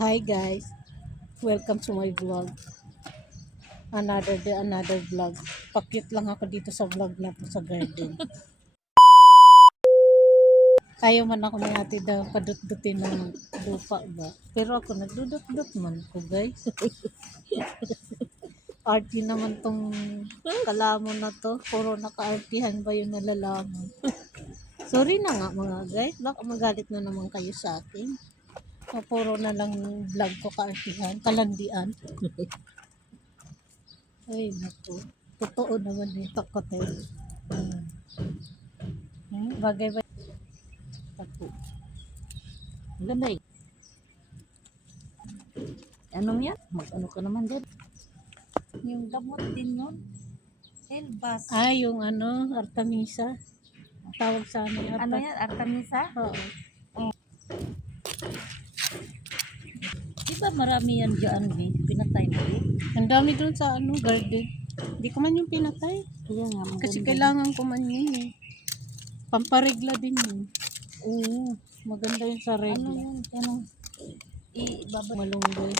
Hi guys, welcome to my vlog. Another day, another vlog. Pakit lang ako dito sa vlog na to sa garden. Ayaw man ako ni ate daw padut-dutin ng lupa ba. Pero ako nagdudut-dut man ko guys. Arty naman tong kalamon na to. Puro naka-artihan ba yung nalalaman. Sorry na nga mga guys. Baka magalit na naman kayo sa akin. Puro na lang vlog ko ka-artihan. Kalandian. Ay, naku. Totoo naman dito ko tayo. Bagay ba? Ako. Ang ganda eh. Anong yan? Mag-ano ka naman dyan? Yung gamot din yun. Elbas. Ah, yung ano, Artemisa. Tawag sa amin. Ano yan? Artemisa? Oo. Di ba marami yan dyan, eh? Pinatay mo eh. Ang dami dun sa ano, garden. Hindi ko man yung pinatay. Kaya nga, maganda. Kasi kailangan ko man yun eh. Pamparegla din yun. Oo. Maganda yun sa Ano regla. yun? Ano? Ibaba. Malunggay.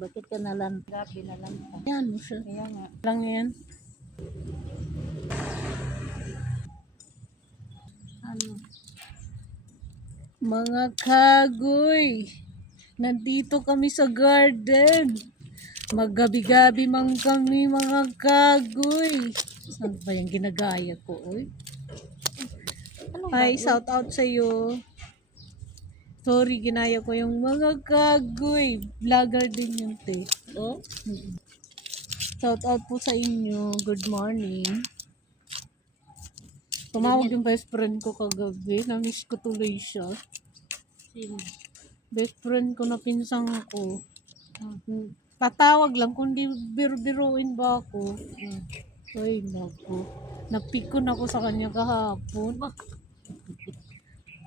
Bakit ka nalang? Grabe na lang. Yan mo siya. Kaya nga. Lang yan. Ano? Mga kagoy. Nandito kami sa garden. Maggabi-gabi man kami mga kagoy. Ano ba yung ginagaya ko, oy? Ano Hi, shout out sa iyo. Sorry, ginaya ko yung mga kagoy. Vlogger din yun, te. Oh? Shout out po sa inyo. Good morning. Tumawag yung best friend ko kagabi. Na-miss ko tuloy siya. Sino? Best friend ko na pinsang ko. Tatawag lang kung di biru-biruin ba ako. Ay, naku. Napikon ako sa kanya kahapon.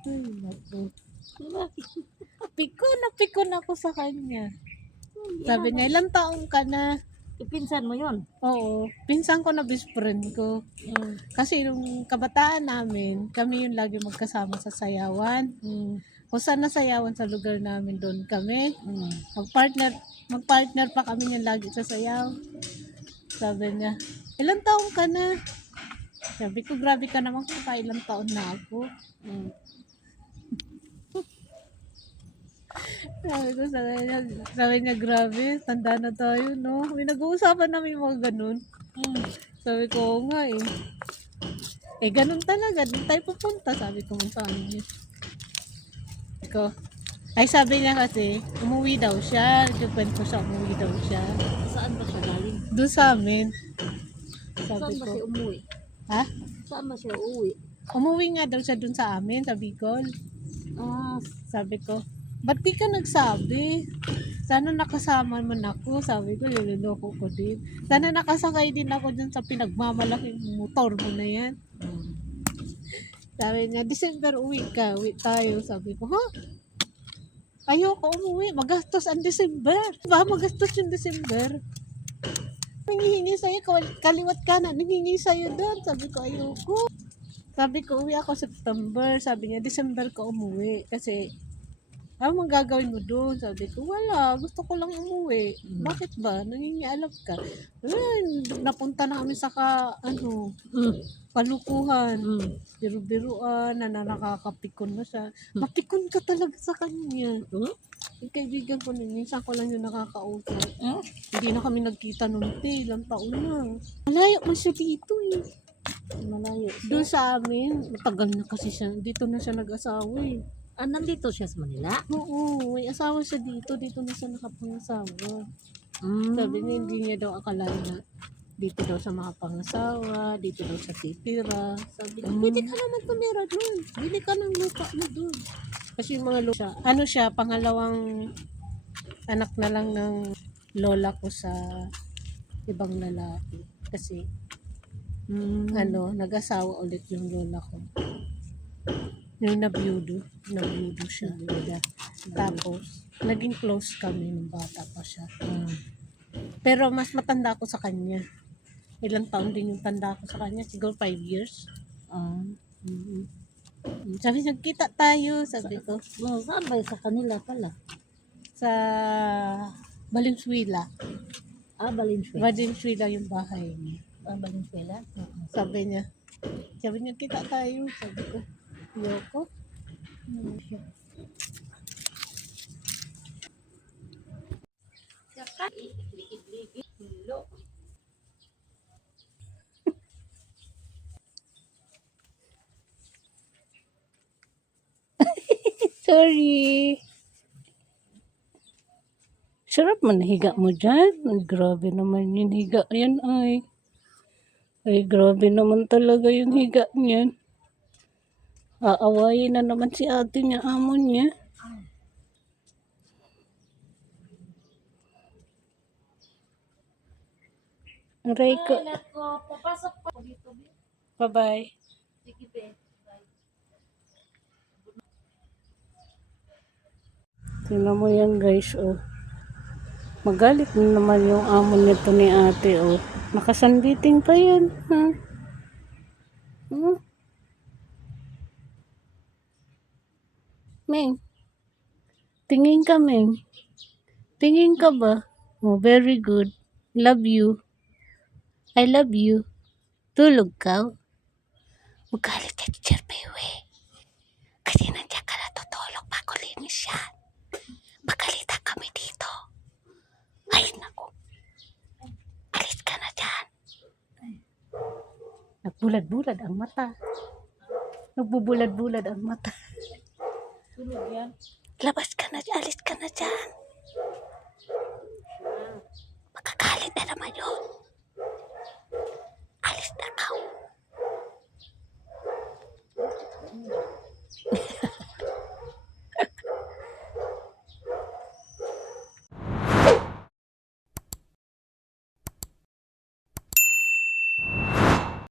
Ay, naku. Napikon ako sa kanya. Sabi niya, ilang taong ka na? Ipinsan mo yun? Oo, pinsan ko na best friend ko. Kasi nung kabataan namin, kami yung lagi magkasama sa sayawan. Kung saan na sayawan sa lugar namin, doon kami. Magpartner pa kami yung lagi sa sayaw. Sabi niya, ilang taong ka na? Sabi ko, grabe ka naman kung ilang taon na ako. Sabi niya, grabe, tanda na tayo, no? May nag-uusapan namin yung mga ganun. Sabi ko, oo nga eh. Eh, ganun talaga, doon tayo pupunta, sabi ko man sa amin niya. Ay, sabi niya kasi, umuwi daw siya. Kwento siya, umuwi daw siya. Saan ba siya galing? Doon sa amin. Saan Sabi ba ko, siya umuwi? ha? Saan ba siya uuwi? Umuwi nga daw siya doon sa amin, sa Bicol. Ah, Sabi ko, ba't di ka nagsabi? Sana nakasama man ako. Sabi ko, lililoko ko din. Sana nakasakay din ako dyan sa pinagmamalaking motor mo na yan. Sabi niya, December uwi ka. Uwi tayo. Sabi ko, ha? Ayoko umuwi. Magastos ang December. Diba? Magastos yung December. Nangihingi sa'yo. Kaliwat ka na. Nangihingi sa'yo doon. Sabi ko, ayoko. Sabi ko, uwi ako September. Sabi niya, December ka umuwi. Kasi, ano gagawin mo doon? Sabi ko, wala. Gusto ko lang umuwi. Bakit ba? Nangingialam ka. Napunta na kami sa palukuhan. Biru-biruan, na nakakapikon na siya. Mapikon ka talaga sa kanya. Yung kaibigan ko nun, minsan ko lang yung nakakausap. Hindi na kami nagkita nung ilang taon na. Malayo man siya dito eh. malayo. Doon sa amin, matagal na kasi siya. Dito na siya nag-asawa eh. Ah, nandito siya sa Manila? Oo, may asawa siya dito. Dito na siya nakapangasawa. Sabi niya, hindi niya daw akalain na dito daw sa makapangasawa, dito daw sa titira. Sabi ko, pwede ka naman tumira doon. Bili ka ng lupa mo doon. Kasi yung mga lupa, ano siya, pangalawang anak na lang ng lola ko sa ibang lalaki. Kasi, nag-asawa ulit yung lola ko. Yung nabiyudo siya. Tapos, naging close kami nung bata pa siya. Pero mas matanda ako sa kanya. Ilang taon din yung tanda ko sa kanya. Siguro 5 years. Ah, Mhm. Sabi niya, kita tayo. Sabi ko, no, saan ba sa kanila pala? sa Valenzuela. Valenzuela. Valenzuela yung bahay niya. Valenzuela? Sabi niya, kita tayo. Sabi ko, yoko. Sorry. Sarap man higa mo dyan. Ay, grabe naman yung higa yan ay. Ay, grabe naman talaga yung higa niyan. Aawayin na naman si ate niya, amo niya. Aray ko. Papasok pa dito. Bye-bye. Sige, be. Tingnan mo yan guys, oh. Magalit na naman yung amo nito ni ate, oh. Nakasanbiting pa yan, ha? Hmm? Meng, tingin ka, Meng. Tingin ka ba? Oh, very good. Love you. I love you. Tulog ka? Magalit ka, Teacher Pewe. Kasi nandiyan ka natutulog bago linis siya. Pagalitan kami dito. Ay, naku. Alis ka na dyan. Nagbulad-bulad ang mata. Nagbubulad-bulad ang mata. Tulog yan. Labas ka na, alis ka na dyan.